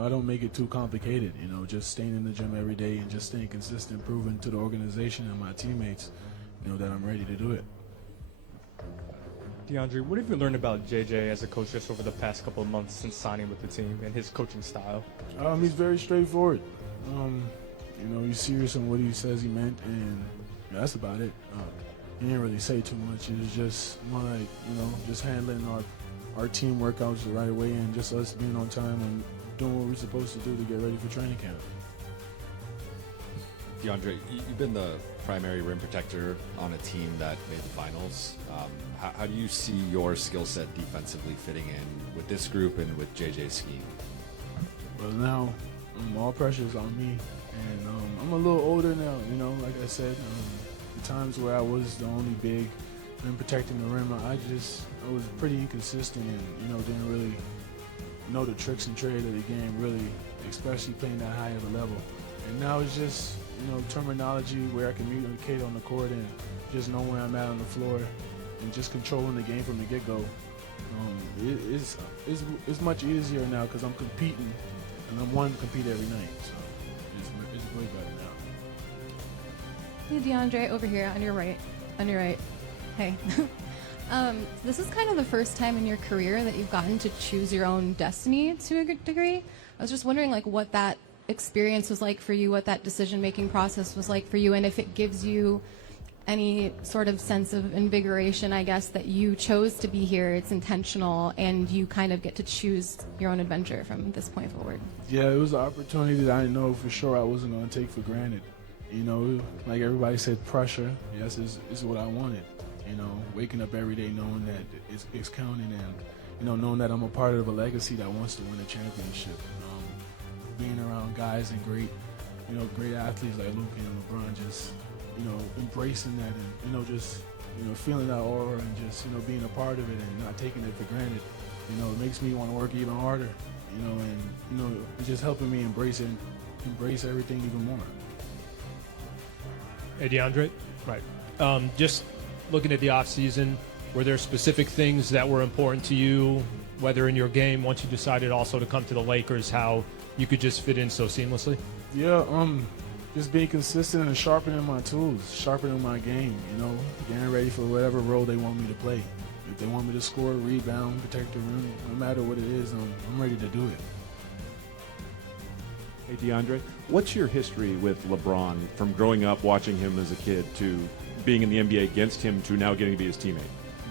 I don't make it too complicated. Just staying in the gym every day and just staying consistent, proving to the organization and my teammates, that I'm ready to do it. Deandre, what have you learned about JJ as a coach just over the past couple of months since signing with the team and his coaching style? He's very straightforward. He's serious on what he says he meant, and that's about it. He didn't really say too much. It was just more like, just handling our team workouts the right way and just us being on time and doing what we're supposed to do to get ready for training camp. Deandre, you've been the primary rim protector on a team that made the finals. How do you see your skill set defensively fitting in with this group and with JJ's scheme? Well, now all pressure is on me, and I'm a little older now. Like I said, the times where I was the only big rim protecting the rim, I was pretty inconsistent and didn't really know the tricks and trade of the game, really, especially playing that high of a level. And now it's just terminology where I can communicate on the court and just know where I'm at on the floor and just controlling the game from the get-go. It's much easier now because I'm competing and I'm wanting to compete every night. So it's way better now. Hey, Deandre, over here on your right. Hey. This is kind of the first time in your career that you've gotten to choose your own destiny to a good degree. I was just wondering, what that experience was like for you, what that decision-making process was like for you, and if it gives you any sort of sense of invigoration, I guess, that you chose to be here, it's intentional, and you kind of get to choose your own adventure from this point forward. Yeah, it was an opportunity that I know for sure I wasn't going to take for granted. Like everybody said, pressure, yes, is what I wanted. Waking up every day knowing that it's counting and, knowing that I'm a part of a legacy that wants to win a championship. Being around guys and great athletes like Luka and LeBron, just, embracing that and, just, feeling that aura and just, being a part of it and not taking it for granted, it makes me want to work even harder, and, it's just helping me embrace everything even more. Hey, Deandre. Right. Just looking at the offseason, were there specific things that were important to you, whether in your game, once you decided also to come to the Lakers, how you could just fit in so seamlessly? Yeah, just being consistent and sharpening my tools, sharpening my game, getting ready for whatever role they want me to play. If they want me to score, rebound, protect the rim, no matter what it is, I'm ready to do it. Hey, Deandre, what's your history with LeBron from growing up watching him as a kid to being in the NBA against him to now getting to be his teammate?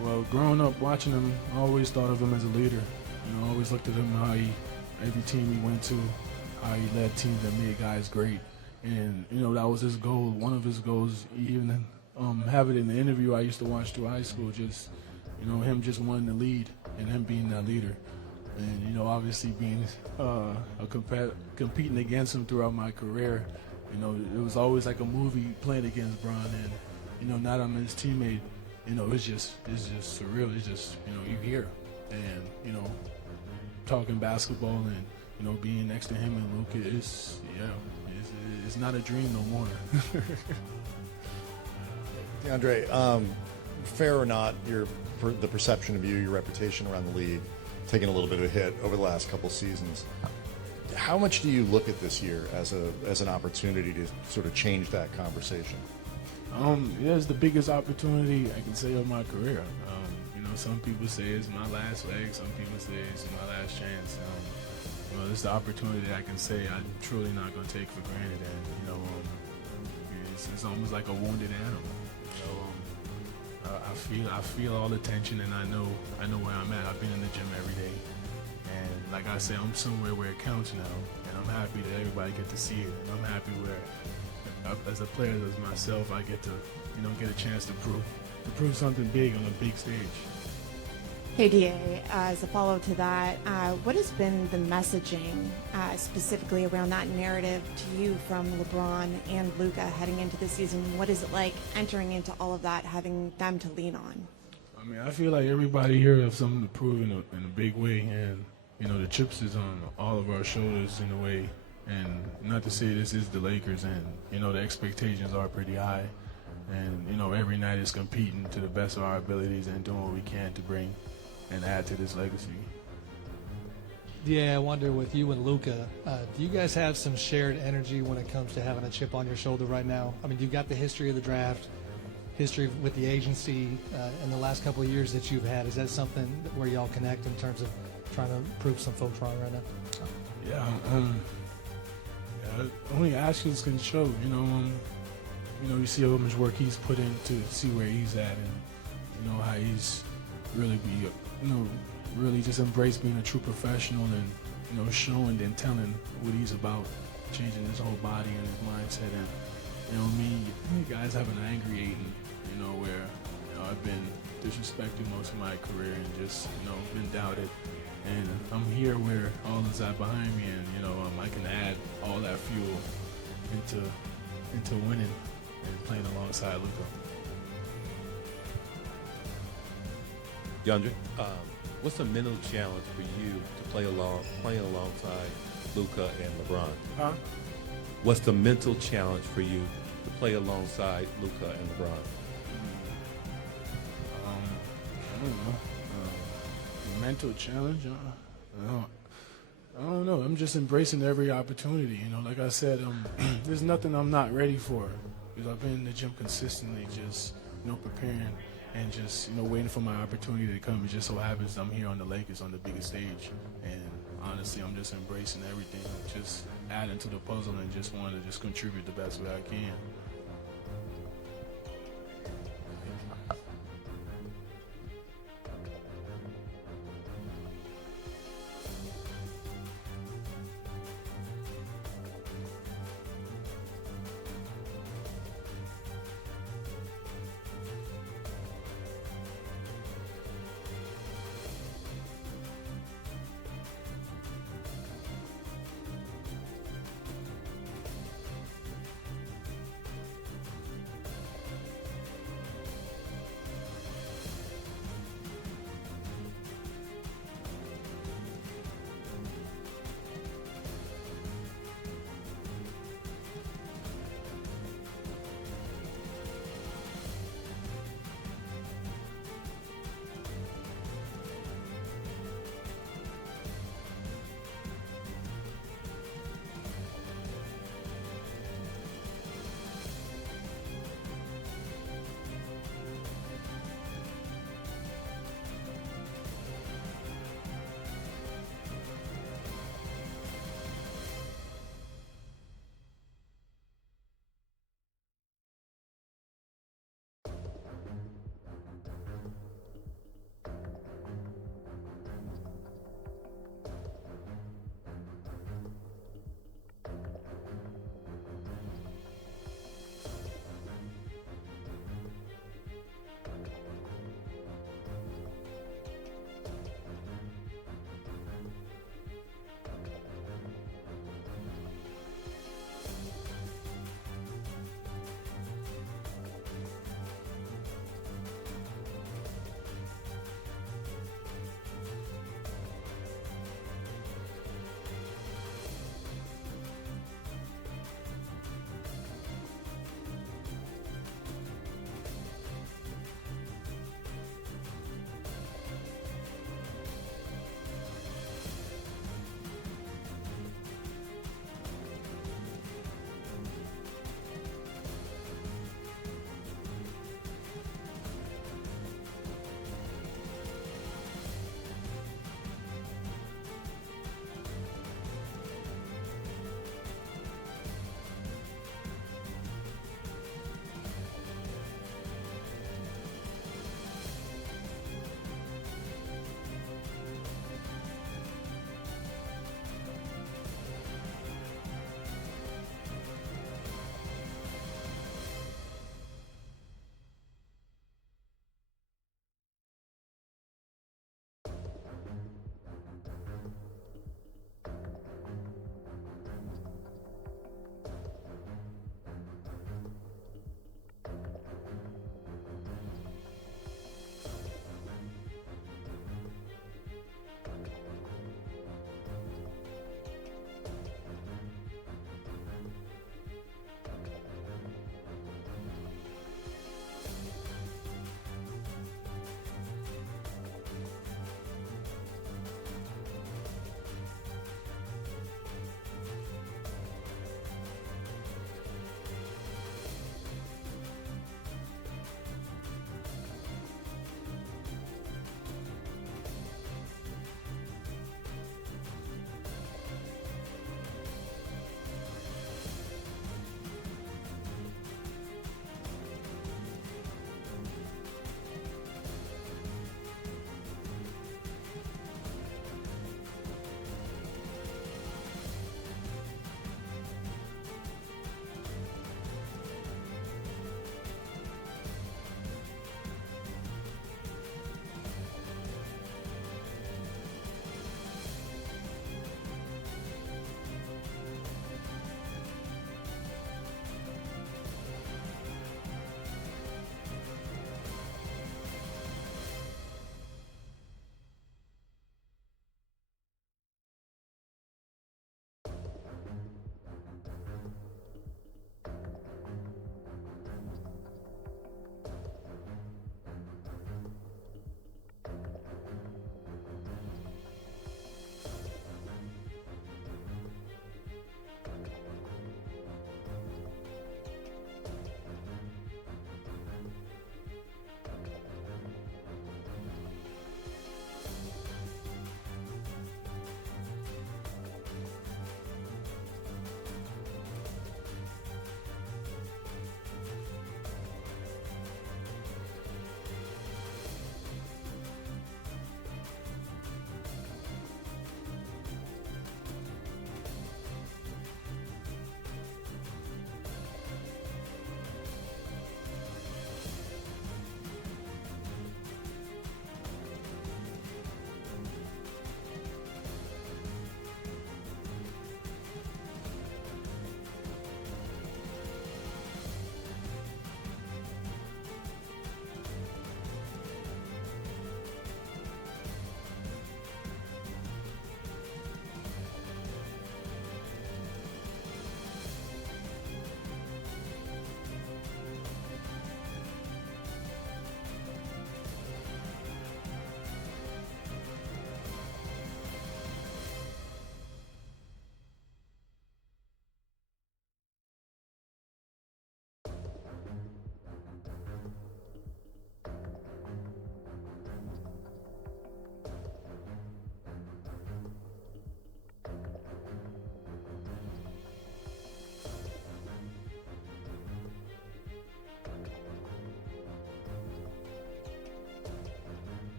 Well, growing up watching him, I always thought of him as a leader. I always looked at him how every team he went to, how he led teams that made guys great. And, that was his goal, one of his goals. Even have it in the interview I used to watch through high school, just, him just wanting to lead and him being that leader. And, obviously being competing against him throughout my career, it was always like a movie playing against Bron. And, now that I'm his teammate, it's just surreal. It's just, you hear and, talking basketball and, being next to him and Luka, it's not a dream no more. Deandre, fair or not, the perception of you, your reputation around the league, taking a little bit of a hit over the last couple seasons. How much do you look at this year as an opportunity to sort of change that conversation? It's the biggest opportunity I can say of my career. Some people say it's my last leg. Some people say it's my last chance. It's the opportunity I can say I'm truly not going to take for granted. And it's almost like a wounded animal. I feel all the tension, and I know where I'm at. I've been in the gym every day, and like I say, I'm somewhere where it counts now, and I'm happy that everybody get to see it. And I'm happy where, as a player as myself, I get to get a chance to prove something big on a big stage. Hey, DA, as a follow-up to that, what has been the messaging specifically around that narrative to you from LeBron and Luka heading into the season? What is it like entering into all of that, having them to lean on? I feel like everybody here has something to prove in a big way, and, the chips is on all of our shoulders in a way. And not to say this is the Lakers, and, the expectations are pretty high. And, every night is competing to the best of our abilities and doing what we can to bring and add to this legacy. Yeah, I wonder with you and Luka, do you guys have some shared energy when it comes to having a chip on your shoulder right now? I mean, you've got the history of the draft, history with the agency, and the last couple of years that you've had. Is that something where y'all connect in terms of trying to prove some folks wrong right now? Yeah, only actions can show. You see how much work he's put in to see where he's at, and how he's really really just embraced being a true professional, and showing and telling what he's about, changing his whole body and his mindset. And me guys have an angry Ayton, where I've been disrespected most of my career and just been doubted. And I'm here where all is that behind me, and I can add all that fuel into winning and playing alongside Luka. Deandre, what's the mental challenge for you to playing alongside Luka and LeBron? Huh? What's the mental challenge for you to play alongside Luka and LeBron? I don't know. Mental challenge? I don't know. I'm just embracing every opportunity. Like I said, there's nothing I'm not ready for, because I've been in the gym consistently, just preparing and just waiting for my opportunity to come. It just so happens I'm here on the Lakers on the biggest stage, and honestly, I'm just embracing everything, just adding to the puzzle, and just want to just contribute the best way I can.